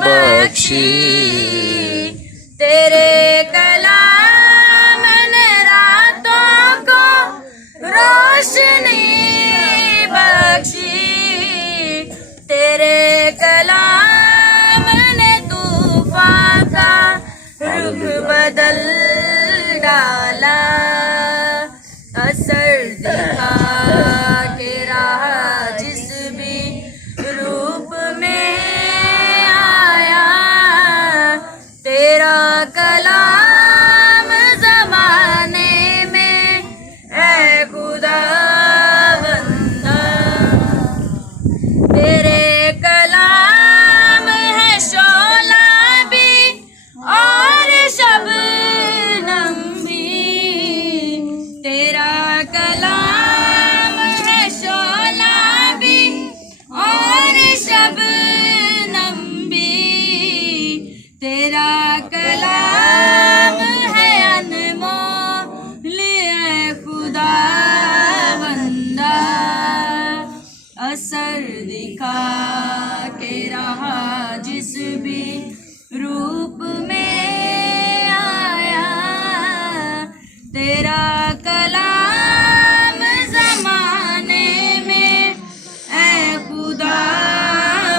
बख्शी। तेरे कलाम ने रातों को रोशनी बख्शी। तेरे कलाम ने तूफान का रुख बदल डाला। असर दिखा के रहा जिस भी रूप में आया। तेरा कलाम ज़माने में है खुदा बंदा। तेरे कलाम है शोला भी और शबनम भी। तेरा कलाम है शोला भी और शबनम भी। तेरा कलाम है अनमोल है खुदा बंदा। असर दिखा के रहा जिस भी रूप में आया। तेरा कलाम ज़माने में है खुदा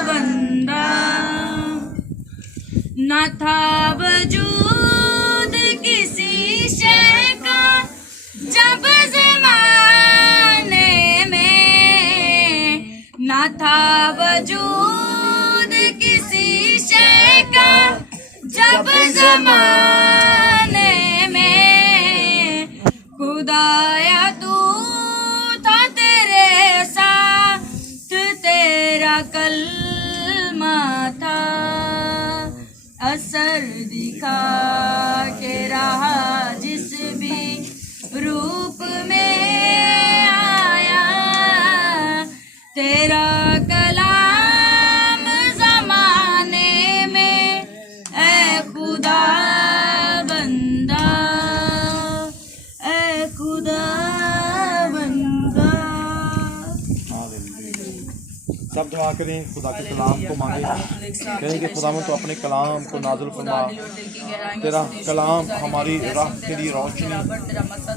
बंदा। न था वजूद किसी शय का जब ज़माने में। न था वजूद किसी शय का जब ज़माने में। खुदाया तू था तेरे साथ तेरा कलमा था। असर दिखा के रहा जिस भी रूप में आया। तेरा कलाम ज़माने में है खुदा बंदा। ए खुदा बंदा। सब दुआ करें, खुदा के कलाम को मांगे, कहें कि खुदावंद तो अपने कलाम को नाज़िल फरमा। तेरा कलाम हमारी राह के लिए रोशनी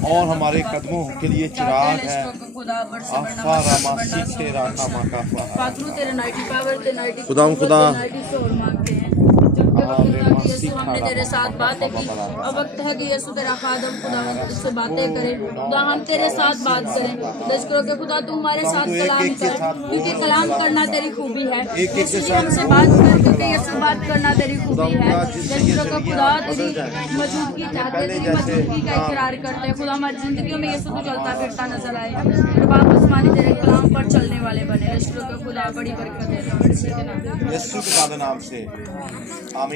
और हमारे कदमों के लिए चिराग है। खुदा हमने तेरे साथ बातें की। अब वक्त है कि यीशु तेरा खादम खुदा से बातें करे। खुदा हम तेरे साथ बात करें। दशकरों के खुदा तू हमारे साथ कलाम कर, क्योंकि कलाम करना तेरी खूबी है। यीशु जी हमसे बात कर, क्योंकि यीशु बात करना तेरी खूबी है। दशकरों के खुदा तेरी मौजूदगी चाहते, तेरी मौजूदगी का इकरार करते हैं। खुदा हमारी जिंदगियों में यीशु तू चलता फिरता नजर आए। और वापस हमारी तेरे कलाम पर चलने वाले बने। दशकरों के खुदा बड़ी बरकत है यीशु के नाम से आमीन।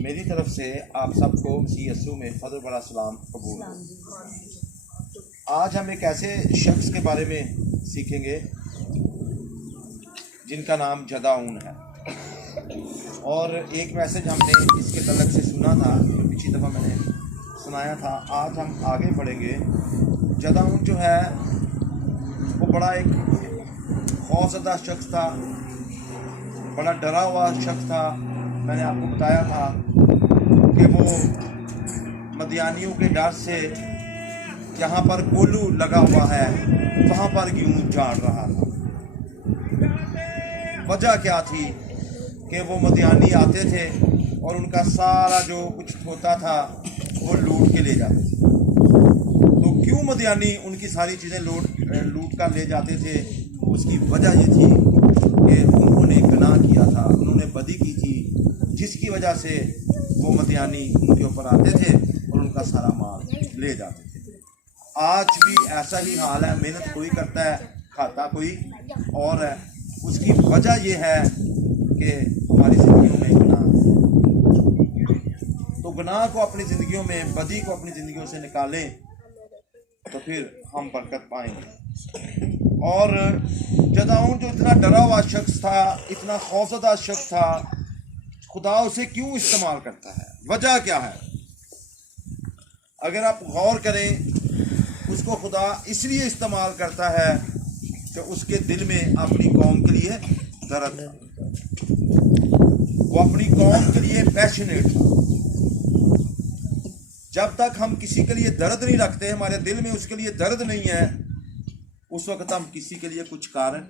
मेरी तरफ से आप सबको मसीह यीशु में फजल बड़ा सलाम कबूल। आज हम एक ऐसे शख्स के बारे में सीखेंगे जिनका नाम जदाऊन है। और एक मैसेज हमने इसके तलक से सुना था, जो पिछली दफ़ा मैंने सुनाया था। आज हम आगे बढ़ेंगे। जदाऊन जो है वो बड़ा एक खौफज़दा शख्स था, बड़ा डरा हुआ शख्स था। मैंने आपको बताया था कि वो मदियानियों के डर से जहाँ पर कोल्हू लगा हुआ है वहाँ पर गेहूँ झाड़ रहा था। वजह क्या थी कि वो मदियानी आते थे और उनका सारा जो कुछ होता था वो लूट के ले जाते थे। तो क्यों मदियानी उनकी सारी चीज़ें लूट कर ले जाते थे? उसकी वजह ये थी कि उन्होंने गुनाह किया था, उन्होंने बदी की थी, जिसकी वजह से वो मदियानी उनके ऊपर आते थे और उनका सारा माल ले जाते थे। आज भी ऐसा ही हाल है। मेहनत कोई करता है, खाता कोई और है। उसकी वजह ये है कि हमारी ज़िंदगियों में गुनाह। तो गुनाह को अपनी ज़िंदगियों में, बदी को अपनी ज़िंदगियों से निकालें तो फिर हम बरकत पाएंगे। और जदाऊन जो इतना डरा हुआ शख्स था, इतना खौफज़दा शख्स था, खुदा उसे क्यों इस्तेमाल करता है? वजह क्या है? अगर आप गौर करें, उसको खुदा इसलिए इस्तेमाल करता है कि उसके दिल में अपनी कौम के लिए दर्द था, वो अपनी कौम के लिए पैशनेट था। जब तक हम किसी के लिए दर्द नहीं रखते, हमारे दिल में उसके लिए दर्द नहीं है, उस वक्त हम किसी के लिए कुछ कारण,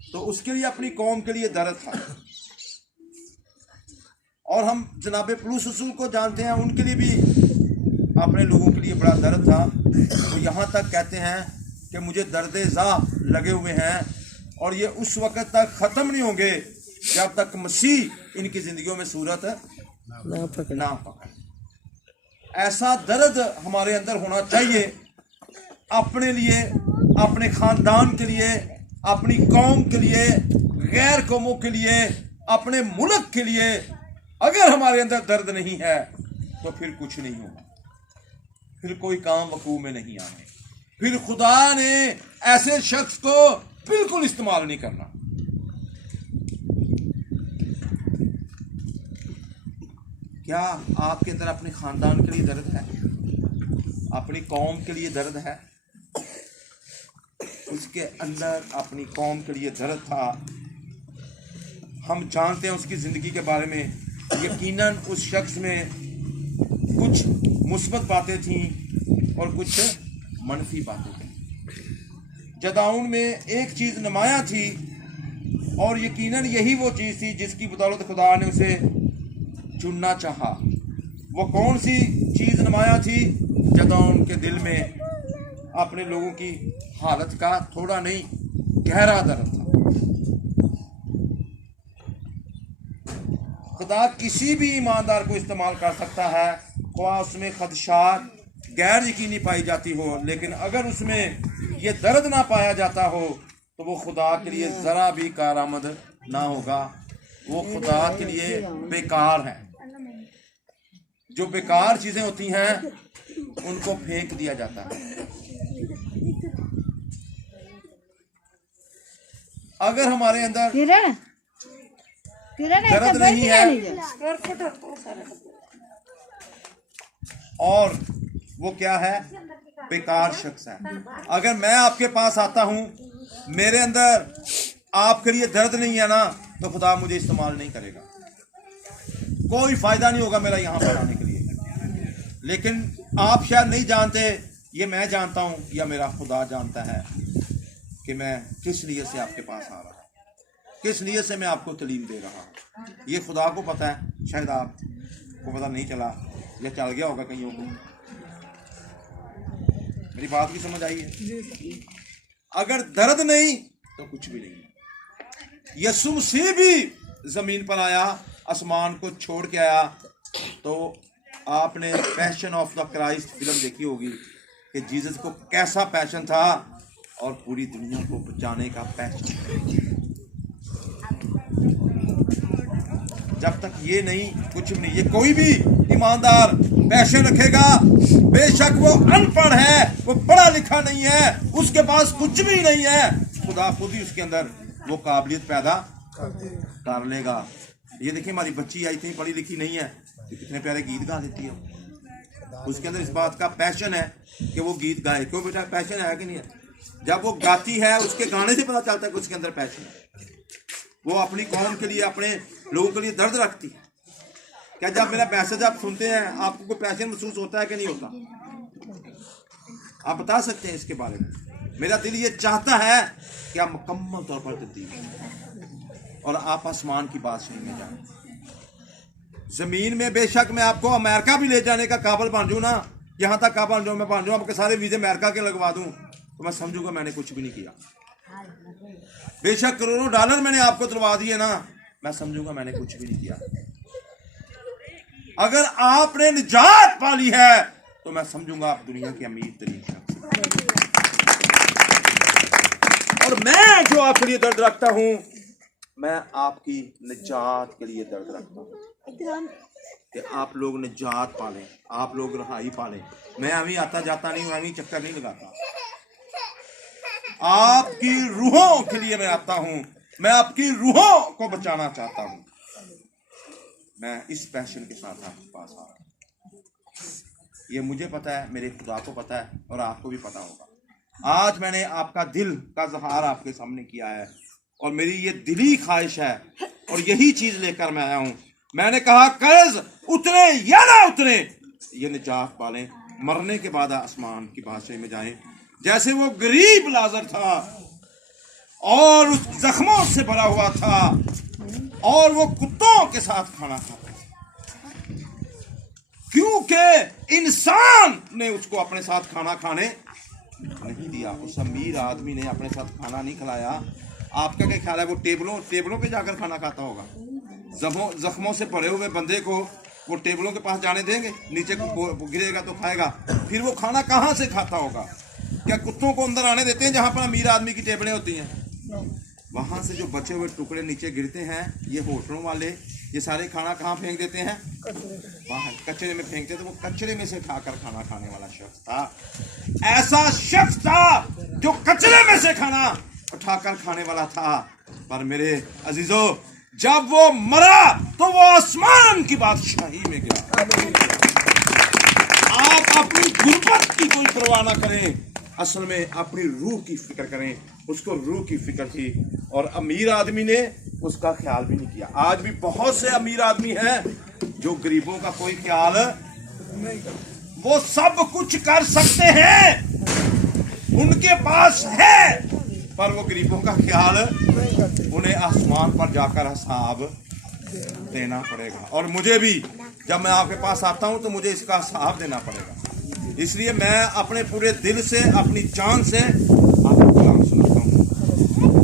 तो उसके लिए अपनी कौम के लिए दर्द था। और हम जनाबे पुलुस रसूल को जानते हैं, उनके लिए भी अपने लोगों के लिए बड़ा दर्द था। वो यहाँ तक कहते हैं कि मुझे दर्द ज़ा लगे हुए हैं और ये उस वक़्त तक ख़त्म नहीं होंगे जब तक मसीह इनकी ज़िंदगियों में सूरत ना पकड़े। ऐसा दर्द हमारे अंदर होना चाहिए, अपने लिए, अपने ख़ानदान के लिए, अपनी कौम के लिए, गैर कौमों के लिए, अपने मुल्क के लिए। अगर हमारे अंदर दर्द नहीं है तो फिर कुछ नहीं होगा, फिर कोई काम वकूअ में नहीं आने, फिर खुदा ने ऐसे शख्स को बिल्कुल इस्तेमाल नहीं करना। क्या आपके अंदर अपने खानदान के लिए दर्द है, अपनी कौम के लिए दर्द है? उसके अंदर अपनी कौम के लिए दर्द था। हम जानते हैं उसकी ज़िंदगी के बारे में, यकीनन उस शख्स में कुछ मुस्बत बातें थीं और कुछ मनफी बातें थीं। जदाउन में एक चीज़ नुमाया थी और यकीनन यही वो चीज़ थी जिसकी बदौलत खुदा ने उसे चुनना चाहा। वो कौन सी चीज़ नुमाया थी? जदाउन के दिल में अपने लोगों की हालत का थोड़ा नहीं गहरा दर्द था। खुदा किसी भी ईमानदार को इस्तेमाल कर सकता है, ख्वाह उसमें खदशात, गैर यकीनी पाई जाती हो, लेकिन अगर उसमें ये दर्द ना पाया जाता हो तो वो खुदा के लिए ज़रा भी कारआमद ना होगा। वो खुदा के लिए बेकार है। जो बेकार चीज़ें होती हैं उनको फेंक दिया जाता है। अगर हमारे अंदर दर्द नहीं है और वो क्या है? बेकार शख्स है। अगर मैं आपके पास आता हूं, मेरे अंदर आपके लिए दर्द नहीं है ना, तो खुदा मुझे इस्तेमाल नहीं करेगा, कोई फायदा नहीं होगा मेरा यहां पर आने के लिए। लेकिन आप शायद नहीं जानते, ये मैं जानता हूं या मेरा खुदा जानता है कि मैं किस नीयत से आपके पास आ रहा हूं, किस नीयत से मैं आपको तालीम दे रहा हूं। ये खुदा को पता है, शायद आपको पता नहीं चला या चल गया होगा कईयों को। मेरी बात भी समझ आई है? अगर दर्द नहीं तो कुछ भी नहीं। यीशु मसीह भी जमीन पर आया, आसमान को छोड़ के आया। तो आपने passion of the Christ film देखी होगी कि जीसस को कैसा पैशन था और पूरी दुनिया को बचाने का पैशन। जब तक ये नहीं, कुछ भी नहीं। ये कोई भी ईमानदार पैशन रखेगा, बेशक वो अनपढ़ है, वो पढ़ा लिखा नहीं है, उसके पास कुछ भी नहीं है, खुदा खुद ही उसके अंदर वो काबिलियत पैदा कर लेगा। ये देखिए, हमारी बच्ची आई इतनी पढ़ी लिखी नहीं है, तो कितने प्यारे गीत गा देती है। उसके अंदर इस बात का पैशन है कि वो गीत गाए। क्यों बेटा, पैशन है कि नहीं है? जब वो गाती है, उसके गाने से पता चलता है कि उसके अंदर पैशन है। वो अपनी कौम के लिए, अपने लोगों के लिए दर्द रखती है। क्या जब मेरा मैसेज आप सुनते हैं, आपको कोई पैशन महसूस होता है कि नहीं होता? आप बता सकते हैं इसके बारे में? मेरा दिल ये चाहता है कि आप मुकम्मल तौर पर तब्दील करें और आप आसमान की बात सुनने जाएं। जमीन में बेशक मैं आपको अमेरिका भी ले जाने का काबिल बन जाऊँ ना, यहाँ तक काबिल मैं बन जाऊँ, आपके सारे वीज़े अमेरिका के लगवा दूँ, तो मैं समझूंगा मैंने कुछ भी नहीं किया। बेशक करोड़ों डॉलर मैंने आपको दिलवा दिए ना, मैं समझूंगा मैंने कुछ भी नहीं किया। अगर आपने निजात पाली है तो मैं समझूंगा आप दुनिया के अमीर तरीन शख्स। और मैं जो आपके लिए दर्द रखता हूं, मैं आपकी निजात के लिए दर्द रखता हूं कि आप लोग निजात पालें, आप लोग रहाई पालें। मैं अभी आता जाता नहीं हूं, अभी चक्कर नहीं लगाता। आपकी रूहों के लिए मैं आता हूं, मैं आपकी रूहों को बचाना चाहता हूं। मैं इस पैशन के साथ आपके पास आ रहा हूं। ये मुझे पता है, मेरे खुदा को पता है और आपको भी पता होगा। आज मैंने आपका दिल का इजहार आपके सामने किया है और मेरी ये दिली ख्वाहिश है और यही चीज लेकर मैं आया हूँ। मैंने कहा कर्ज उतरे या ना उतरे, ये निजात पालें, मरने के बाद आसमान की बादशाही में जाएं। जैसे वो गरीब लाजर था और उस जख्मों से भरा हुआ था और वो कुत्तों के साथ खाना खाता था, क्योंकि इंसान ने उसको अपने साथ खाना खाने नहीं दिया। उस अमीर आदमी ने अपने साथ खाना नहीं खिलाया। आपका क्या ख्याल है वो टेबलों पे जाकर खाना खाता होगा? जख्मों से भरे हुए बंदे को वो टेबलों के पास जाने देंगे? नीचे गिरेगा तो खाएगा, फिर वो खाना कहाँ से खाता होगा? क्या कुत्तों को अंदर आने देते हैं जहां पर अमीर आदमी की टेबलें होती हैं? वहां से जो बचे हुए टुकड़े नीचे गिरते हैं, ये होटलों वाले ये सारे खाना कहाँ फेंक देते हैं? बाहर कचरे में फेंकते। तो वो कचरे में से खाकर खाना खाने वाला शख्स था। ऐसा शख्स था जो कचरे में से खाना उठाकर खाने वाला था। पर मेरे अजीजों, जब वो मरा तो वो आसमान की बादशाही में गया। आप अपनी गुर्बत की कोई परवाह ना करें, असल में अपनी रूह की फिक्र करें। उसको रूह की फिक्र थी और अमीर आदमी ने उसका ख्याल भी नहीं किया। आज भी बहुत से अमीर आदमी हैं जो गरीबों का कोई ख्याल नहीं करते। वो सब कुछ कर सकते हैं, उनके पास है, पर वो गरीबों का ख्याल नहीं करते। उन्हें आसमान पर जाकर हिसाब देना पड़ेगा। और मुझे भी जब मैं आपके पास आता हूं तो मुझे इसका हिसाब देना पड़ेगा। इसलिए मैं अपने पूरे दिल से, अपनी जान से आपको कलाम सुनाता हूँ,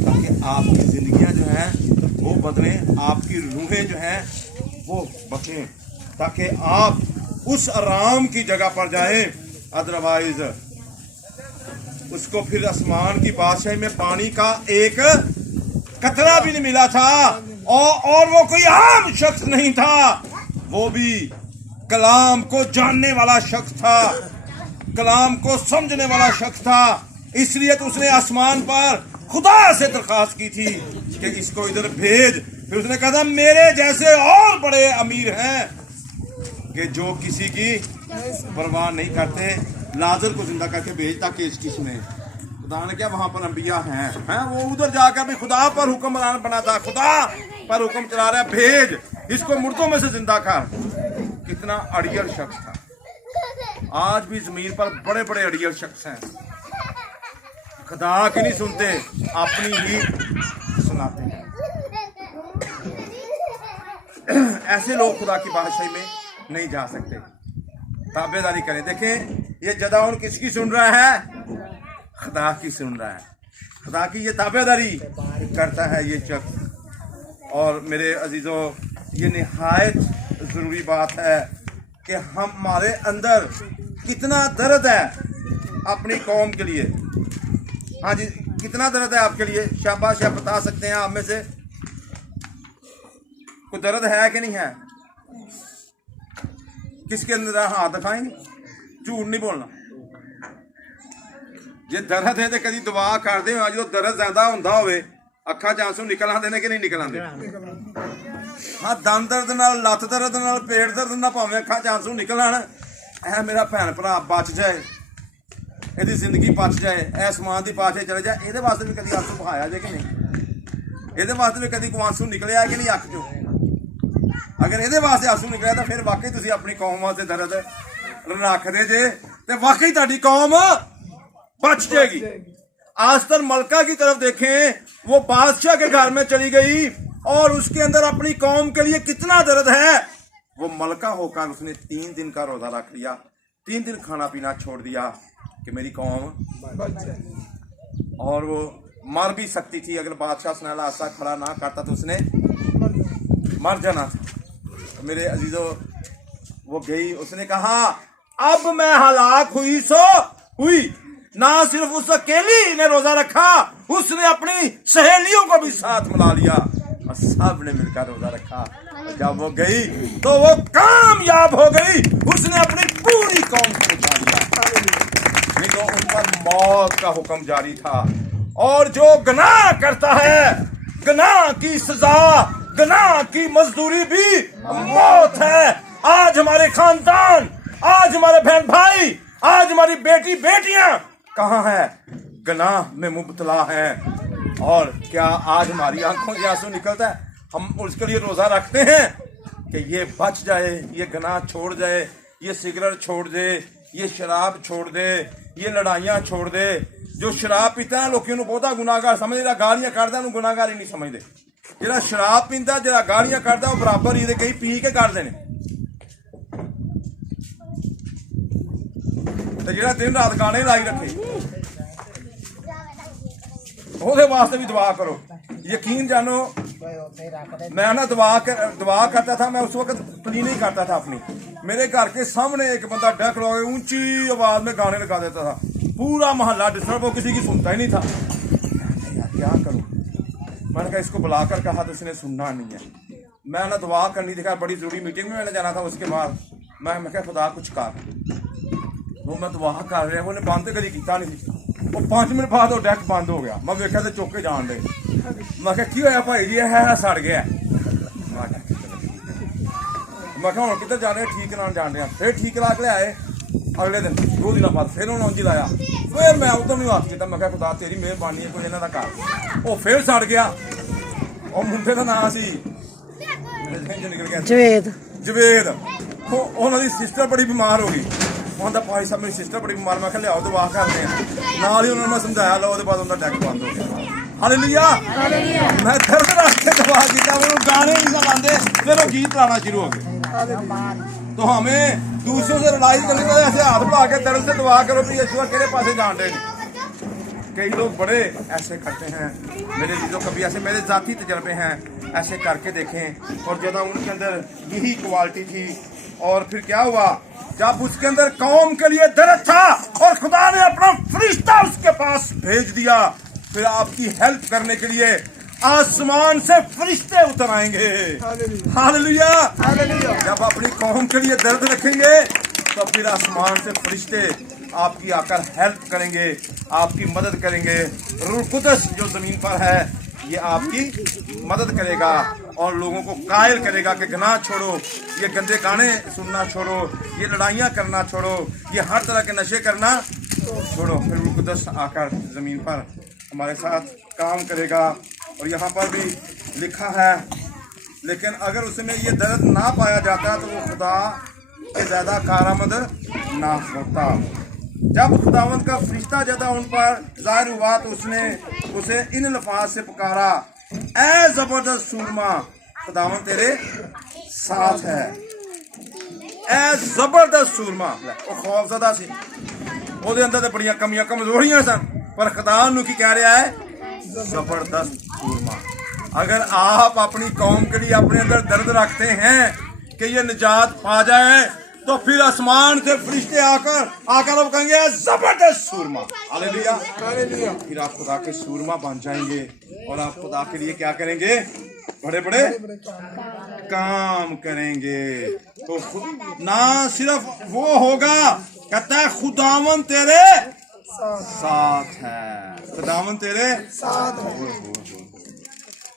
ताकि आपकी जिंदगियां जो हैं वो बदलें, आपकी रूहें जो हैं वो बचें, ताकि आप उस आराम की जगह पर जाएं। अदरवाइज उसको फिर आसमान की बादशाही में पानी का एक कतरा भी नहीं मिला था। और वो कोई आम शख्स नहीं था, वो भी कलाम को जानने वाला शख्स था, कलाम को समझने वाला शख्स था। इसलिए तो उसने आसमान पर खुदा से दरखास्त की थी कि इसको इधर भेज। फिर उसने कहा मेरे जैसे और बड़े अमीर हैं कि जो किसी की परवाह नहीं करते, लाजर को जिंदा करके भेजता कि इसकी सुने। खुदा ने क्या वहां पर अंबिया हैं, वो उधर जाकर भी खुदा पर हुक्म बनाता, खुदा पर हुक्म चला रहा है, भेज इसको मुर्दों में से जिंदा कर। कितना अड़ियल शख्स था। आज भी जमीन पर बड़े बड़े अड़ियल शख्स हैं, खुदा की नहीं सुनते, अपनी ही सुनाते हैं। ऐसे लोग खुदा की बादशाही में नहीं जा सकते। ताबेदारी करें। देखें ये जदाउन किसकी सुन रहा है? खुदा की सुन रहा है। खुदा की ये ताबेदारी करता है ये शख्स। और मेरे अजीजों, ये निहायत ज़रूरी बात है कि हमारे अंदर कितना दर्द है अपनी कौम के लिए। हाँ जी, कितना दर्द है आपके लिए? शाबाश, आप बता सकते हैं आप में से कोई दर्द है कि नहीं है? किसके अंदर हाथ दिखाएंगे? झूठ नहीं बोलना। जे दर्द है तो कभी दुआ कर दे। जो दर्द ज्यादा होंदा होवे, अखा च आंसू निकल आते ने कि नहीं निकल आते? हाँ, दम दर्द नाल, लत्त दर्द नाल, पेट दर्द ना भावें अखा च आंसू निकल आन, ऐ मेरा भैन भरा बच जाए, ਇਹਦੀ ਜ਼ਿੰਦਗੀ ਬਚ ਜਾਏ, ਇਹ ਸਮਾਨ ਦੀ ਪਾਸੇ ਚਲੇ ਜਾਏ, ਇਹਦੇ ਵਾਸਤੇ ਵੀ ਕਦੀ ਆਂਸੂ ਬਹਾਇਆ ਜੇ ਕਿ ਨਹੀਂ? ਇਹਦੇ ਵਾਸਤੇ ਵੀ ਕਦੀ ਕੋਈ ਆਂਸੂ ਨਿਕਲਿਆ ਕਿ ਨਹੀਂ ਅੱਖ ਚੋਂ? ਅਗਰ ਇਹਦੇ ਵਾਸਤੇ ਆਂਸੂ ਨਿਕਲਿਆ ਤਾਂ ਫਿਰ ਵਾਕਈ ਤੁਸੀਂ ਆਪਣੀ ਕੌਮ ਵਾਸਤੇ ਦਰਦ ਰੱਖਦੇ ਜੇ ਤੇ वाकई ਤੁਹਾਡੀ कौम बच जाएगी। आस्तर मलका की तरफ देखें, वो बादशाह के घर में चली गई और उसके अंदर अपनी कौम के लिए कितना दर्द है। वो मलका होकर उसने 3 दिन का रोजा रख लिया, 3 दिन खाना पीना छोड़ दिया कि मेरी कौम बच जाए। और वो मर भी सकती थी, अगर बादशाह सुनहला आसा खड़ा ना करता तो उसने मर जाना था। मेरे अजीजों, वो गई, उसने कहा अब मैं हलाक हुई सो हुई। ना सिर्फ उस अकेली ने रोजा रखा, उसने अपनी सहेलियों को भी साथ मिला लिया और सब ने मिलकर रोजा रखा। जब वो गई तो वो कामयाब हो गई, उसने अपनी पूरी कौम को बचा लिया। नहीं तो उन पर मौत का हुक्म जारी था। और जो गुनाह करता है, गुनाह की सजा, गुनाह की मजदूरी भी मौत है। आज हमारे खानदान, आज हमारे बहन भाई, आज हमारी बेटी बेटियां कहां है? गनाह में मुब्तला हैं। और क्या आज हमारी आंखों से आंसू निकलता है? हम उसके लिए रोज़ा रखते हैं कि ये बच जाए, ये गनाह छोड़ जाए, ये सिगरेट छोड़ दे, ये शराब छोड़ दे, ये लड़ाइयाँ छोड़ दे। जो शराब पीता है लोग बहुता गुनाहगार समझदा, गालियां करदा उन्हें गुनाहगार ही नहीं समझते। ਜਿਹੜਾ शराब पींदा, ਜਿਹੜਾ गालियां करदा, वो बराबर ही कई पी के करते हैं। तो ਜਿਹੜਾ दिन रात गाने लाई रखे ਉਹਦੇ वास्ते भी दुआ करो। यकीन जानो, मैं ना दुआ करता था, मैं उस वक्त क्लीनिंग करता था अपनी। मेरे घर के सामने एक बंदा डक लगा ऊंची आवाज में गाने लगा देता था, पूरा मोहल्ला डिस्टर्ब हो, किसी की सुनता ही नहीं था। यार क्या करूं? मैंने कहा इसको बुलाकर कहा तो उसने सुनना नहीं है। मैं ना दुआ करनी थी, बड़ी जरूरी मीटिंग में मैंने जाना था। उसके बाद मैं कहा खुदा कुछ कर। वो मैं दुआ कर रहा, उन्हें बंद कभी किया नहीं थी। वो 5 मिनट बाद वो डेक बंद हो गया। मैं वेख्या तो चुक के जान दे। मैं कहा की होया भाई जी? है सड़ गया। मैं कहा हम किधर जा रहे? ठीक कराने जान रहे। फिर ठीक करा के आए। अगले दिन 2 दिन बाद फिर उन्होंने उंज लाया। फिर मैं उधर नहीं हाथ किया। मैं कहा खुदा तेरी मेहरबानी है, कोई इन्हों का कर। वो फिर सड़ गया। और मुंडे का नाम सी निकल गया जवेद। उन्होंने सिस्टर बड़ी बीमार हो गई। उन्होंने भाई साहब मेरी सिस्टर बड़ी बीमार। मैं लियाओ दुआ करते हैं। नाल ही उन्होंने मैं समझाया लो, उसके बाद उनका डेक बंद हो गया। हालेलुया। मैं दर्द रख के दुआ किया, वो गाने नहीं ना गाते, फिर वो गीत गाना शुरू हो गए। तो हमें दूसरों से लड़ाई करने के ऐसे हाथ बढ़ा के दर्द से दुआ करो कि यीशु केड़े पासे जान रहे हैं। कई लोग बड़े ऐसे करते हैं मेरे चीज़ों, कभी ऐसे मेरे जाती तजर्बे हैं, ऐसे करके देखें। और जब उनके अंदर यही क्वालिटी थी, और फिर क्या हुआ? जब उसके अंदर कौम के लिए दर्द था और खुदा ने अपना फरिश्ता उसके पास भेज दिया, फिर आपकी हेल्प करने के लिए आसमान से फरिश्ते उतर आएंगे। हालेलुया। जब अपनी कौम के लिए दर्द रखेंगे तो फिर आसमान से फरिश्ते आपकी आकर हेल्प करेंगे, आपकी मदद करेंगे। रूह कुदस जो जमीन पर है ये आपकी मदद करेगा और लोगों को कायल करेगा कि गुनाह छोड़ो, ये गंदे गाने सुनना छोड़ो, ये लड़ाइयाँ करना छोड़ो, ये हर तरह के नशे करना छोड़ो। फिर रूह कुदस आकर जमीन पर हमारे साथ काम करेगा। और यहाँ पर भी लिखा है, लेकिन अगर उसमें ये दर्द ना पाया जाता तो वो खुदा के ज़्यादा कारामद ना होता। जब खुदावंद का फरिश्ता ज़्यादा उन पर जाहिर हुआ तो उसने उसे इन अल्फाज से पुकारा, ऐ ज़बरदस्त सूरमा, खुदावंद तेरे साथ है। ऐ ज़बरदस्त सूरमा। वो खौफज़दा सी, ਉਹਦੇ अंदर तो बड़ियां कमियां कमजोरियां सन, पर खुदा नूं की कह रहा है? जबरदस्त सूरमा। अगर आप अपनी कौम के लिए अपने अंदर दर्द रखते हैं कि ये निजात पा जाए, तो फिर आसमान से फरिश्ते आकर वो कहेंगे जबरदस्त सूरमा। हालेलुया। फिर आप खुदा के सूरमा बन जाएंगे और आप खुदा के लिए क्या करेंगे? बड़े बड़े काम करेंगे। तो ना सिर्फ वो होगा, कहता है खुदावन तेरे साथ है। खुदावन तेरे साथ हो।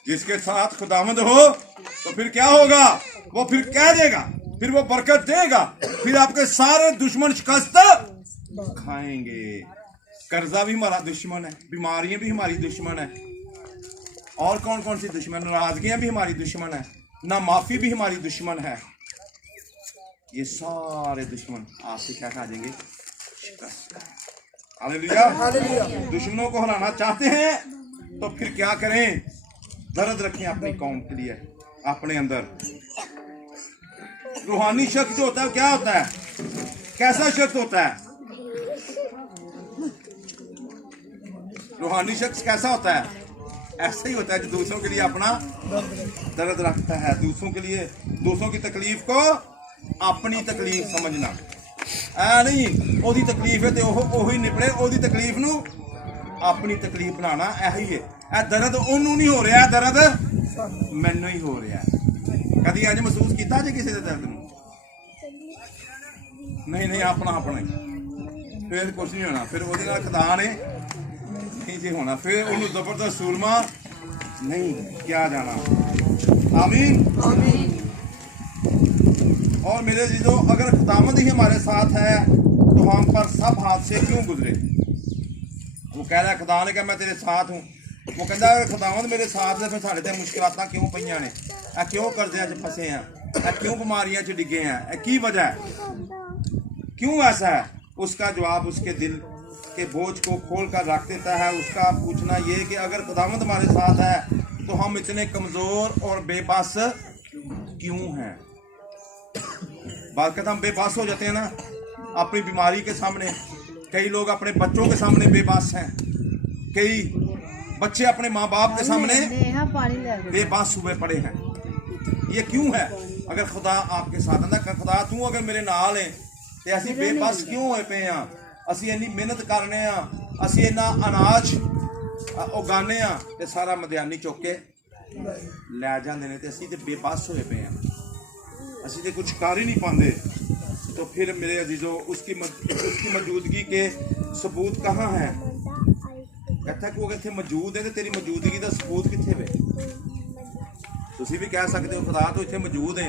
जिसके साथ खुदावंद हो तो फिर क्या होगा? वो फिर कह देगा, फिर वो बरकत देगा, फिर आपके सारे दुश्मन शिकस्त खाएंगे। कर्जा भी हमारा दुश्मन है, बीमारियां भी हमारी दुश्मन है, और कौन कौन सी दुश्मन? नाराजगियां भी हमारी दुश्मन है, ना माफी भी हमारी दुश्मन है। ये सारे दुश्मन आपसे क्या खा देंगे? शिकस्त। हालेलुया। दुश्मनों को हराना चाहते हैं तो फिर क्या करें? दर्द रखें अपनी कौम के लिए अपने अंदर। रूहानी शख्स जो होता है क्या होता है? कैसा शख्स होता है? रूहानी शख्स कैसा होता है? ऐसा ही होता है जो दूसरों के लिए अपना दर्द रखता है, दूसरों के लिए, दूसरों की तकलीफ को अपनी तकलीफ समझना। ऐ नहीं ओदी तकलीफ है तो ओही निपड़े, ओदी तकलीफ नू अपनी तकलीफ बनाना। यही है। ए दर्द ओनू नहीं हो रहा, दर्द मैनू ही हो रहा है। कभी अज महसूस किया जे किसी के दर्द नू? नहीं, अपना फिर कुछ नहीं होना। फिर वो खुदा ने नहीं जी होना, फिर उन्होंने जबरदस्त सूरमा नहीं किया जाना। आमीन। और मेरे जीजो, अगर खुदावंद ही हमारे साथ है तो हम पर सब हादसे क्यों गुजरे? वो कह रहा खुदा ने कहा मैं तेरे साथ हूँ। वो कहता खुदावंद मेरे साथ है, फिर साढ़े ते मुश्किलातां क्यों पईयां ने, ए क्यों कर्ज़ियां च फसे हैं, ए क्यों बीमारियां च डिगे हैं, ए की वजह है, क्यों ऐसा है? उसका जवाब उसके दिल के बोझ को खोल कर रख देता है। उसका पूछना ये कि अगर खुदावंद हमारे साथ है तो हम इतने कमज़ोर और बेबस क्यों हैं? बात करता हम बेबस हो जाते हैं ना अपनी बीमारी के सामने। कई लोग अपने बच्चों के सामने बेबस हैं, कई बच्चे अपने माँ बाप के सामने बेबस हुए पड़े हैं। ये क्यों है? अगर खुदा आपके साथ है ना, खुदा तू अगर मेरे नाल है तो असी बेबस क्यों होए पे हाँ? असी इन्नी मेहनत करने हाँ, असी इन्ना अनाज उगाने हाँ ते सारा मदियानी चुक के लै जाते हैं, तो असी तो बेबस होए पे हैं, असी तो कुछ कर ही नहीं पाते। तो फिर मेरे अजीजों उसकी मौजूदगी के सबूत कहाँ हैं? कहता है कि अगर इतने मौजूद है तो तेरी मौजूदगी का सबूत कितने वे? तुसी भी कह सकते हो खुदा तो इतने मौजूद है,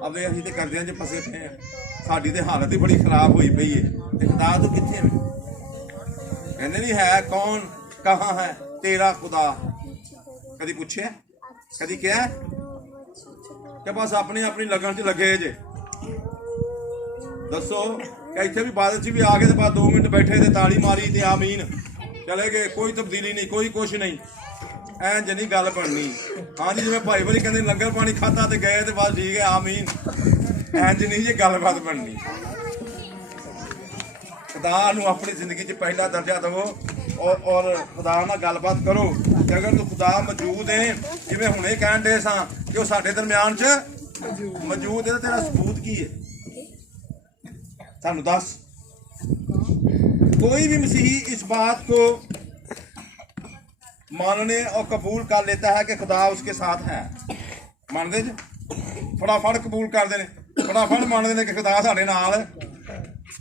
अब असीं तो कर्ज़ियां च फसे पे हैं, साडी तो हालत ही बड़ी खराब हुई पई है, तो खुदा तो कितने वे? कहते नहीं है कौन कहाँ है तेरा खुदा? कभी पूछे, कभी क्या कि बस अपनी अपनी लगन च लगे जे। दसो कि इतने भी बादल च भी आ गए तो बाद 2 मिनट बैठे तो ताली मारी तो आमीन चले गए, कोई तब्दीली नहीं, कोई कुछ नहीं, इंज नहीं गल बननी। हाँ जी जिवें भाई वाली कहते लंगर पानी खाता तो गए तो बस ठीक है आमीन, इंज नहीं जी गलबात बननी। खुदा नूं अपनी जिंदगी च पहला दर्जा दवो और खुदा नाल गलबात करो कि अगर तू खुदा मौजूद है जिवें हुणे कहण दे सां कि वो साडे दरम्यान च मौजूद है, तेरा सबूत की है? सानू दस। कोई भी मसीही इस बात को मानने और कबूल कर लेता है कि खुदा उसके साथ है, मानते जी फटाफट कबूल करते हैं, फटाफट मानते हैं कि खुदा साडे नाल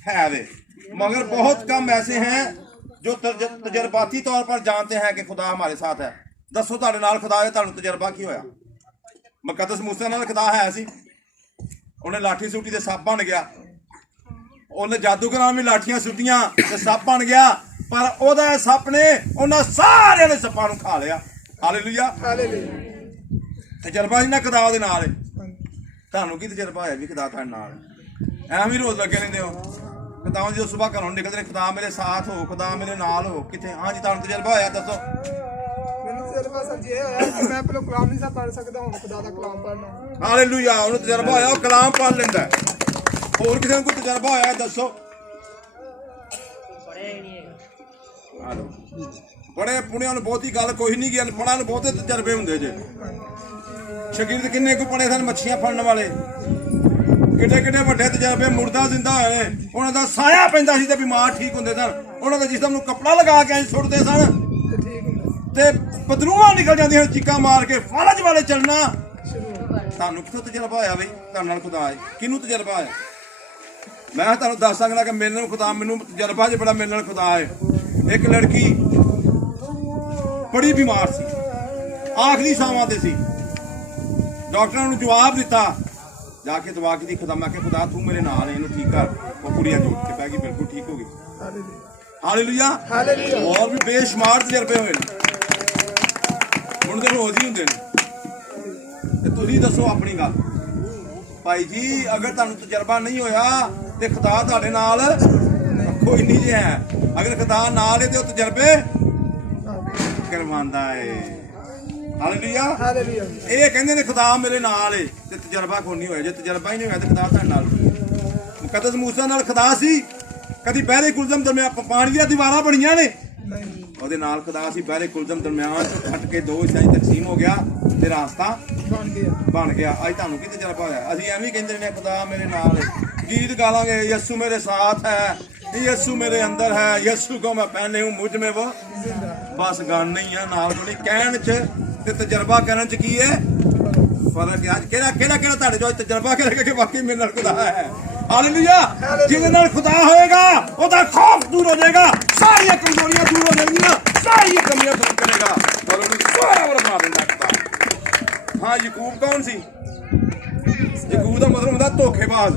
है वे। मगर बहुत कम ऐसे हैं जो तजर्बाती तौर पर जानते हैं कि खुदा हमारे साथ है। दसो तुहाडे नाल खुदा है, तुहानू तजर्बा की होया? मुकद्दस मूसा नाल खुदा है सी, उन्हें लाठी सुटी ते सप बन गया, उन्हें जादूगरां भी लाठियां सुटियां ते सप बन गया, पर ओहदा सप ने उन्हां सारे ने सप्पां नूं खा लिया। हालेलुया, तजर्बा इन्ना खुदा दे नाल है। तुहानू की तजर्बा होया भी खुदा तुहाडे नाल? एवें रोज लगे रहिंदे हो खुदा जो सुबह घरों निकलते हैं, खुदा मेरे साथ हो, खुदा मेरे नाल हो, कितने? हाँ जी तुहानू तजर्बा होया? दसो। तजर्बा सर जी होया कि मैं अपना कलाम नहीं सा पढ़ सकदा, हुण खुदा दा कलाम पढ़ना। हालेलुया, उन्हें तजर्बा होया, वो कलाम पढ़ लेंदा है। होर किसी को तजर्बा होया? दसो। बड़े पुणिया बहुती गल कोई नहीं की, अनपढ़ा बहुते तजर्बे होंगे जे। शकीर किन्ने को पढ़े सन मच्छियां फड़न वाले, किड्डे किड्डे वड्डे तजर्बे, मुर्दा जिंदा होए, उन्हां दा साया पैंदा सी ते बीमार ठीक हुंदे सन। उन्हां दे जिस्म नूं कपड़ा लगा के सुटदे सन ते पदरूआं निकल जांदियां चीकां मार के, फौज वाले चलना। तुहानू कित्थों तजर्बा होया बई तुहाडे नाल खुदा है? किनू तजर्बा है? मैं तुहानू दस सकदा कि मेरे नाल खुदा, मैनू तजर्बा ज बड़ा मेरे नाल खुदा है। एक लड़की बड़ी बीमार सी, आखिरी सावां ते सी, डॉक्टरां नूं जवाब दिता, जाके दुआ की खुदा, मैं कि खुदा तू मेरे नाल है, इहनूं ठीक कर। वो कुड़ियां जोड़ के पै गई, बिल्कुल ठीक हो गई। हालेलुया, और भी बेशुमार तजर्बे होए हुण ते रोज ही हुंदे ने। तुसीं दसो अपनी गल भाई जी, अगर तुहानू तजर्बा नहीं होया तो खुदा तुहाडे नाल कोई नहीं जे है। अगर खुदा नाल है तो तजर्बे करवांदा है। हालेलुया, ये कहंदे ने खुदा मेरे नाल है ते तजर्बा कोई नहीं होया। जे तजर्बा ही नहीं होया तो खुदा तुहाडे नाल? मुकद्दस मूसा नाल खुदा सी, कदी बहरे कुलजम दरम्यान पानी दी दीवारां बणियां ने, ਉਹਦੇ ਨਾਲ ਖੁਦਾ ਸੀ ਬਹਿਰੇ ਕੁਲਜ਼ਮ ਦਰਮਿਆਨ ਫਟ ਕੇ ਦੋ ਹਿੱਸਿਆਂ 'ਚ ਤਕਸੀਮ ਹੋ ਗਿਆ ਤੇ ਰਾਸਤਾ ਬਣ ਗਿਆ। ਅੱਜ ਤੁਹਾਨੂੰ ਕੀ ਤਜਰਬਾ ਹੋਇਆ? ਅਸੀਂ ਐਵੇਂ ਕਹਿੰਦੇ ਨੇ ਖੁਦਾ ਮੇਰੇ ਨਾਲ ਹੈ, ਗੀਤ ਗਾ ਲਾਂਗੇ ਯਿਸੂ ਮੇਰੇ ਸਾਥ ਹੈ, ਯਿਸੂ ਮੇਰੇ ਅੰਦਰ ਹੈ, ਯਿਸੂ ਕੋ ਮੈਂ ਪਹਿਨੇ ਹੂੰ ਮੁਝ में वो, बस गाने ही है नाल कोई कहण च ते तजर्बा करन च की है फर्क है। अज केड़ा केड़ा केड़ा तुहाडे जो तजर्बा करेगा कि वाकई मेरे नाल खुदा है। हालेलुया, जिहदे नाल खुदा होएगा ओदा खौफ दूर हो जाएगा, सारी कमजोरियां दूर हो जाएंगियां, सारी कमियां दूर करेगा और उन्हें सारा बना देंदा खुदा। हाँ, याकूब कौन सी? याकूब दा मतलब हुंदा धोखेबाज,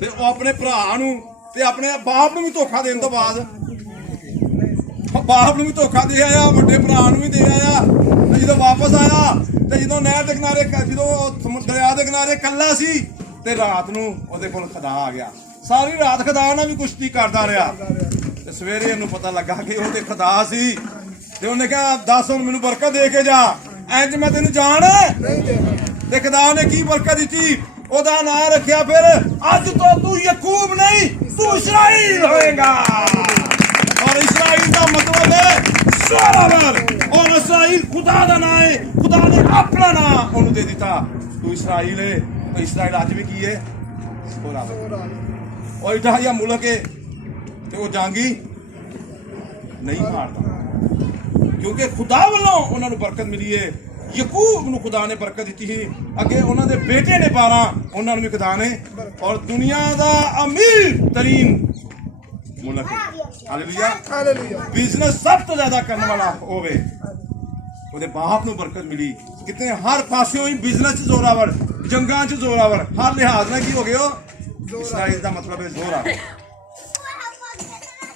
ते ओह अपने भरा नूं ते अपने बाप नूं भी धोखा देण तों बाद ਬਾਪ ਨੂੰ ਵੀ ਧੋਖਾ ਦੇ ਆਇਆ, ਵੱਡੇ ਭਰਾ ਨੂੰ ਵੀ ਦੇ ਆਇਆ। ਤੇ ਜਦੋਂ ਵਾਪਸ ਆਇਆ ਤੇ ਜਦੋਂ ਨਹਿਰ ਦੇ ਕਿਨਾਰੇ ਜਦੋਂ ਦਰਿਆ ਦੇ ਕਿਨਾਰੇ ਇਕੱਲਾ ਸੀ ਤੇ ਰਾਤ ਨੂੰ ਉਹਦੇ ਕੋਲ ਖੁਦਾ ਆ ਗਿਆ। ਸਾਰੀ ਰਾਤ ਖੁਦਾ ਨਾਲ ਵੀ ਕੁਸ਼ਤੀ ਕਰਦਾ ਰਿਹਾ ਤੇ ਸਵੇਰੇ ਉਹਨੂੰ ਪਤਾ ਲੱਗਾ ਕਿ ਉਹ ਤੇ ਖੁਦਾ ਸੀ। ਤੇ ਉਹਨੇ ਕਿਹਾ ਦੱਸ ਹੁਣ ਮੈਨੂੰ ਬਰਕਤ ਦੇ ਕੇ ਜਾ, ਇੰਜ ਮੈਂ ਤੈਨੂੰ ਜਾਣ ਨਹੀਂ ਦੇਣਾ। ਤੇ ਖੁਦਾ ਨੇ ਕੀ ਬਰਕਤ ਦਿੱਤੀ? ਉਹਦਾ ਨਾਂ ਰੱਖਿਆ ਫਿਰ ਅੱਜ ਤੋਂ ਤੂੰ ਯਕੂਬ ਨਹੀਂ ਤੂੰ ਇਸਰਾਈਲ ਹੋਏਗਾ। ਔਰ ਇਸਰਾਈਲ ਦਾ ਮਤਲਬ ਹੈ ਜ਼ੋਰਾਵਰ। ਔਰ ਇਸਰਾਈਲ ਖੁਦਾ ਦਾ ਨਾਂ ਹੈ। ਖੁਦਾ ਨੇ ਆਪਣਾ ਨਾਂ ਉਹਨੂੰ ਦੇ ਦਿੱਤਾ, ਤੂੰ ਇਸਰਾਈਲ ਹੈ। ਤੇ ਇਸਰਾਈਲ ਅੱਜ ਵੀ ਕੀ ਹੈ? ਜ਼ੋਰਾਵਰ। ਔਰ ਇਟਾ ਜਿਹਾ ਮੁਲਕ ਹੈ ਤੇ ਉਹ ਜਾਂਗੀ ਨਹੀਂ ਮਾਰਦਾ ਕਿਉਂਕਿ ਖੁਦਾ ਵੱਲੋਂ ਉਹਨਾਂ ਨੂੰ ਬਰਕਤ ਮਿਲੀ ਹੈ। ਯਕੂਬ ਨੂੰ ਖੁਦਾ ਨੇ ਬਰਕਤ ਦਿੱਤੀ ਸੀ, ਅੱਗੇ ਉਹਨਾਂ ਦੇ ਬੇਟੇ ਨੇ 12, ਉਹਨਾਂ ਨੂੰ ਵੀ ਖੁਦਾ ਨੇ। ਔਰ ਦੁਨੀਆ ਦਾ ਅਮੀਰ ਤਰੀਨ ਮੁਲਕ ਹੈ। Hallelujah hallelujah. ਬਿਜ਼ਨਸ ਸਭ ਤੋਂ ਜ਼ਿਆਦਾ ਕਰਨ ਵਾਲਾ ਹੋਵੇ, ਉਹਦੇ ਬਾਪ ਨੂੰ ਬਰਕਤ ਮਿਲੀ। ਕਿਤੇ ਹਰ ਪਾਸਿਓਂ ਹੀ ਬਿਜ਼ਨਸ 'ਚ ਜ਼ੋਰਾਵਰ, ਜੰਗਾਂ 'ਚ ਜ਼ੋਰਾਵਰ, ਹਰ ਲਿਹਾਜ਼ ਨਾਲ ਕੀ ਹੋ ਗਿਆ? ਇਸਰਾਈਲ ਦਾ ਮਤਲਬ ਹੈ ਜ਼ੋਰਾਵਰ।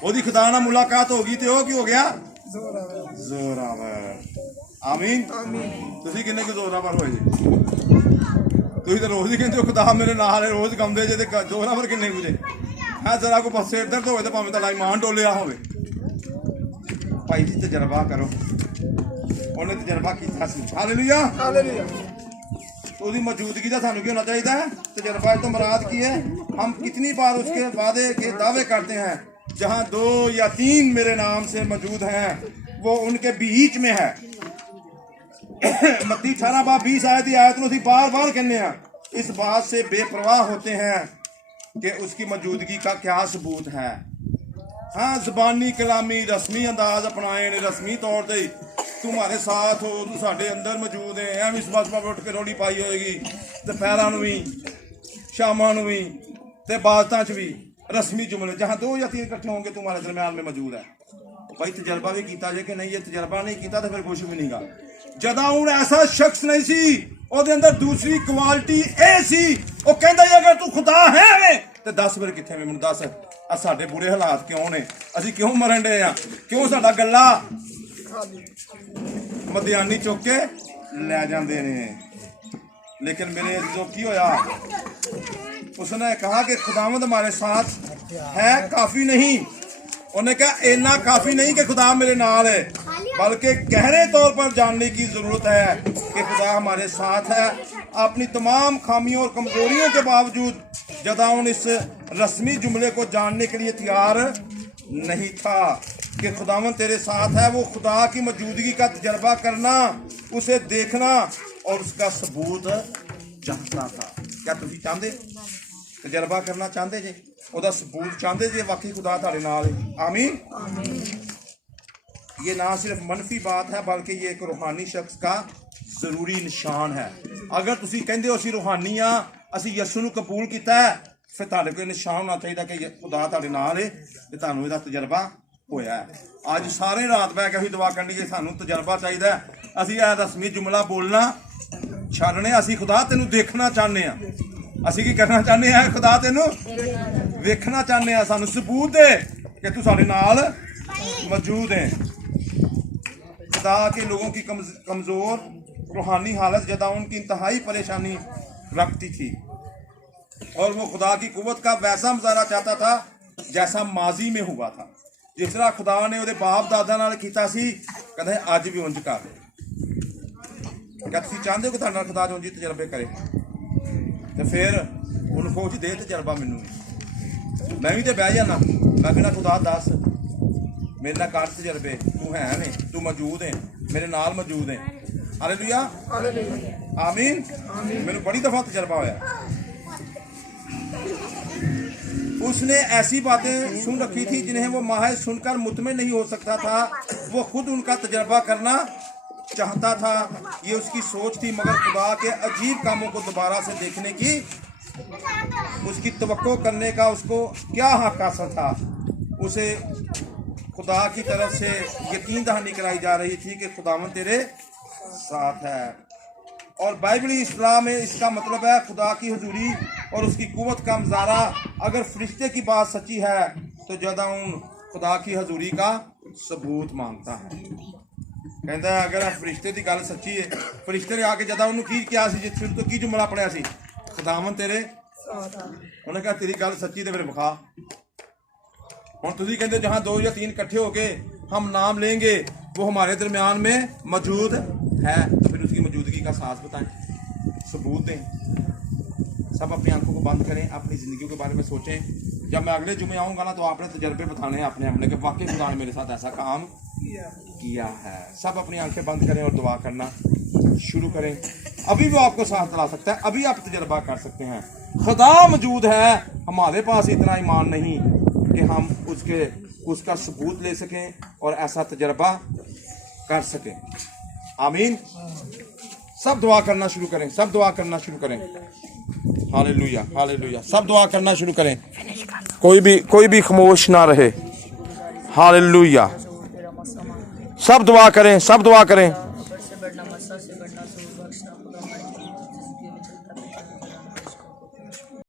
ਉਹਦੀ ਖੁਦਾ ਨਾਲ ਮੁਲਾਕਾਤ ਹੋ ਗਈ ਤੇ ਉਹ ਕੀ ਹੋ ਗਿਆ? ਜ਼ੋਰਾਵਰ। ਆਮੀਨ। ਤੁਸੀਂ ਕਿੰਨੇ ਕੁ ਜ਼ੋਰਾਵਰ ਹੋਏ ਜੀ? ਤੁਸੀਂ ਤਾਂ ਰੋਜ਼ ਹੀ ਕਹਿੰਦੇ ਹੋ ਖੁਦਾ ਮੇਰੇ ਨਾਲ ਹੈ, ਰੋਜ਼ ਗਾਉਂਦੇ ਜੇ, ਤੇ ਜ਼ੋਰਾਵਰ ਕਿੰਨੇ ਕੁ ਜੇ? ਹਾਂ ਜ਼ਰਾ ਕੋ ਪਾਸੇ ਇੱਧਰ ਤੋਂ ਹੋਵੇ ਤਾਂ ਭਾਵੇਂ ਤੁਹਾਡਾ ਇਮਾਨ ਡੋਲਿਆ ਹੋਵੇ। ਭਾਈ ਜੀ ਤਜਰਬਾ ਕਰੋ, ਉਹਨੇ ਤਜਰਬਾ ਕੀਤਾ ਸੀ। Hallelujah hallelujah. ਉਹਦੀ मौजूदगी का सानू क्या होना चाहिए है? तजर्बा तो मुराद की है, हम कितनी बार उसके वादे के दावे करते हैं, जहाँ 2 या 3 मेरे नाम से मौजूद हैं वो उनके बीच में है। मत्ती 18:20 आयत की आयत में बार बार कहने हैं, इस बात से बेपरवाह होते हैं कि उसकी मौजूदगी का क्या सबूत है। हाँ जबानी कलामी रस्मी अंदाज अपनाए ने, रस्मी तौर पर तुम्हारे साथ हो, तू साढ़े अंदर मौजूद है, एवं इस बात पर उठ के रोड़ी पाई होएगी दोपहर भी शामां भी ते बादतां च भी रस्मी जुमले जहाँ 2 या 3 इकट्ठे होंगे तुम्हारे दरम्यान में मौजूद है। भाई तजर्बा भी किया जाए कि नहीं, ये तजर्बा नहीं किया तो फिर कुछ भी नहीं गा। जदा हूँ ऐसा शख्स नहीं सी, ਉਹਦੇ ਅੰਦਰ ਦੂਸਰੀ ਕੁਆਲਿਟੀ ਇਹ ਸੀ, ਉਹ ਕਹਿੰਦਾ ਅਗਰ ਤੂੰ ਖੁਦਾ ਹੈ ਵੇ ਤੇ ਦੱਸ ਫਿਰ ਕਿੱਥੇ ਮੈਨੂੰ ਦੱਸ। ਆ ਸਾਡੇ ਬੁਰੇ ਹਾਲਾਤ ਕਿਉਂ ਨੇ? ਅਸੀਂ ਕਿਉਂ ਮਰਨ ਡੇ ਆ? ਕਿਉਂ ਸਾਡਾ ਗੱਲਾ ਮਧਿਆਨੀ ਚੁੱਕ ਕੇ ਲੈ ਜਾਂਦੇ ਨੇ? लेकिन मेरे जो की होया, उसने कहा कि खुदावंद हमारे साथ है, काफी नहीं। उन्हें कहा इतना काफी नहीं कि खुदा मेरे नाल है, बल्कि गहरे तौर पर जानने की जरूरत है कि खुदा हमारे साथ है। अपनी तमाम खामियों और कमजोरियों के बावजूद जदाउन इस रस्मी जुमले को जानने के लिए तैयार नहीं था कि खुदावंद तेरे साथ है। वो खुदा की मौजूदगी का तजर्बा करना, उसे देखना और उसका सबूत चाहता था। क्या तुम चाहते तजर्बा करना चाहते जे, ਉਹਦਾ सबूत चाहते जे वाकई खुदा ਤੁਹਾਡੇ ਨਾਲ है? आमीन। ये ना सिर्फ मनफी बात है बल्कि ये एक रूहानी शख्स का जरूरी निशान है। अगर तुसी कहंदे हो ਅਸੀਂ रूहानी ਆ, ਅਸੀਂ ਯਿਸੂ ਨੂੰ ਕਬੂਲ ਕੀਤਾ ਹੈ, ਫਿਰ ਤੁਹਾਡੇ ਕੋਲ ਨਿਸ਼ਾਨ ਹੋਣਾ ਚਾਹੀਦਾ ਕਿ ਖੁਦਾ ਤੁਹਾਡੇ ਨਾਲ ਹੈ ਤੇ ਤੁਹਾਨੂੰ ਇਹਦਾ ਤਜਰਬਾ ਹੋਇਆ ਹੈ। ਅੱਜ ਸਾਰੇ ਰਾਤ ਬੈ ਕੇ ਅਸੀਂ ਦੁਆ ਕਰਨੀ ਕਿ ਸਾਨੂੰ ਤਜਰਬਾ ਚਾਹੀਦਾ, ਅਸੀਂ ਇਹ ਰਸਮੀ ਜੁਮਲਾ ਬੋਲਣਾ ਛੱਡਣੇ, ਅਸੀਂ ਖੁਦਾ ਤੈਨੂੰ ਦੇਖਣਾ ਚਾਹੁੰਦੇ ਆ। ਅਸੀਂ ਕੀ ਕਰਨਾ ਚਾਹੁੰਦੇ ਆ? ਖੁਦਾ ਤੈਨੂੰ ਵੇਖਣਾ ਚਾਹੁੰਦੇ ਆ। ਸਾਨੂੰ ਸਬੂਤ ਦੇ कि तू सारे नाल मौजूद है। खुदा के लोगों की कमज़ोर रूहानी हालत जदा उनकी इंतहाई परेशानी रखती थी और वो खुदा की कुव्वत का वैसा मुजाहरा चाहता था जैसा माजी में हुआ था। जिस तरह खुदा ने उहदे बाप दादा नाल कीता सी, कहते अज भी उंज कर। क्या तुसीं चाहते हो कि तुहाडे नाल खुदा उंज तजर्बे करे? तो फिर उन्होंने खोज दे तजर्बा मैनू, मैं भी तो बह जाना, मैं कहना खुदा दस मेरे नाल कर तजर्बे, तू है ने, तू मौजूद है, मेरे नाल मौजूद है। हालेलुया आमीन। मैनू बड़ी दफा तजर्बा होया। उसने ऐसी बातें सुन रखी थी जिन्हें वो महज सुनकर मुतमिन नहीं हो सकता था, वो खुद उनका तजर्बा करना चाहता था। ये उसकी सोच थी, मगर खुदा के अजीब कामों को दोबारा से देखने की उसकी तवक्को करने का उसको क्या हक हासिल था। उसे खुदा की तरफ से यकीन दहानी कराई जा रही थी कि खुदावंद तेरे साथ है। और बाइबली इस्लाम में इसका मतलब है खुदा की हुजूरी और उसकी कुव्वत का मुजाहरा। अगर फरिश्ते की बात सच्ची है तो जदा उन खुदा की हुजूरी का सबूत मांगता है। कहता है अगर फरिश्ते की गल सच्ची है, फरिश्ते ने आके जदा उन्होंने की किया सी, जिस तो की जुमला पढ़िया सी, खुदावन तेरे, उन्हें कहा तेरी गल सच्ची तो फिर विखा। हुण तुसीं कहते जहाँ 2 या 3 इकट्ठे होके हम नाम लेंगे वो हमारे दरमियान में मौजूद है, तो फिर उसकी मौजूदगी का साथ बताएं, सबूत दें। सब अपनी आंखों को बंद करें, अपनी ज़िंदगी के बारे में सोचें। जब मैं अगले जुमे आऊँगा ना तो आपने तजर्बे बताने हैं अपने अपने के, वाकई खुदा ने मेरे साथ ऐसा काम किया है। सब अपनी आंखें बंद करें और दुआ करना शुरू करें। अभी वो आपको साथ दिला सकता है, अभी आप तजर्बा कर सकते हैं। खुदा मौजूद है, हमारे पास इतना ईमान नहीं कि हम उसका सबूत ले सकें और ऐसा तजर्बा कर सकें। आमीन। सब दुआ करना शुरू करें, सब दुआ करना शुरू करें। Hallelujah, hallelujah. सब दुआ करना शुरू करें, कोई भी खामोश ना रहे। हालेलुया। सब दुआ करें, सब दुआ करें।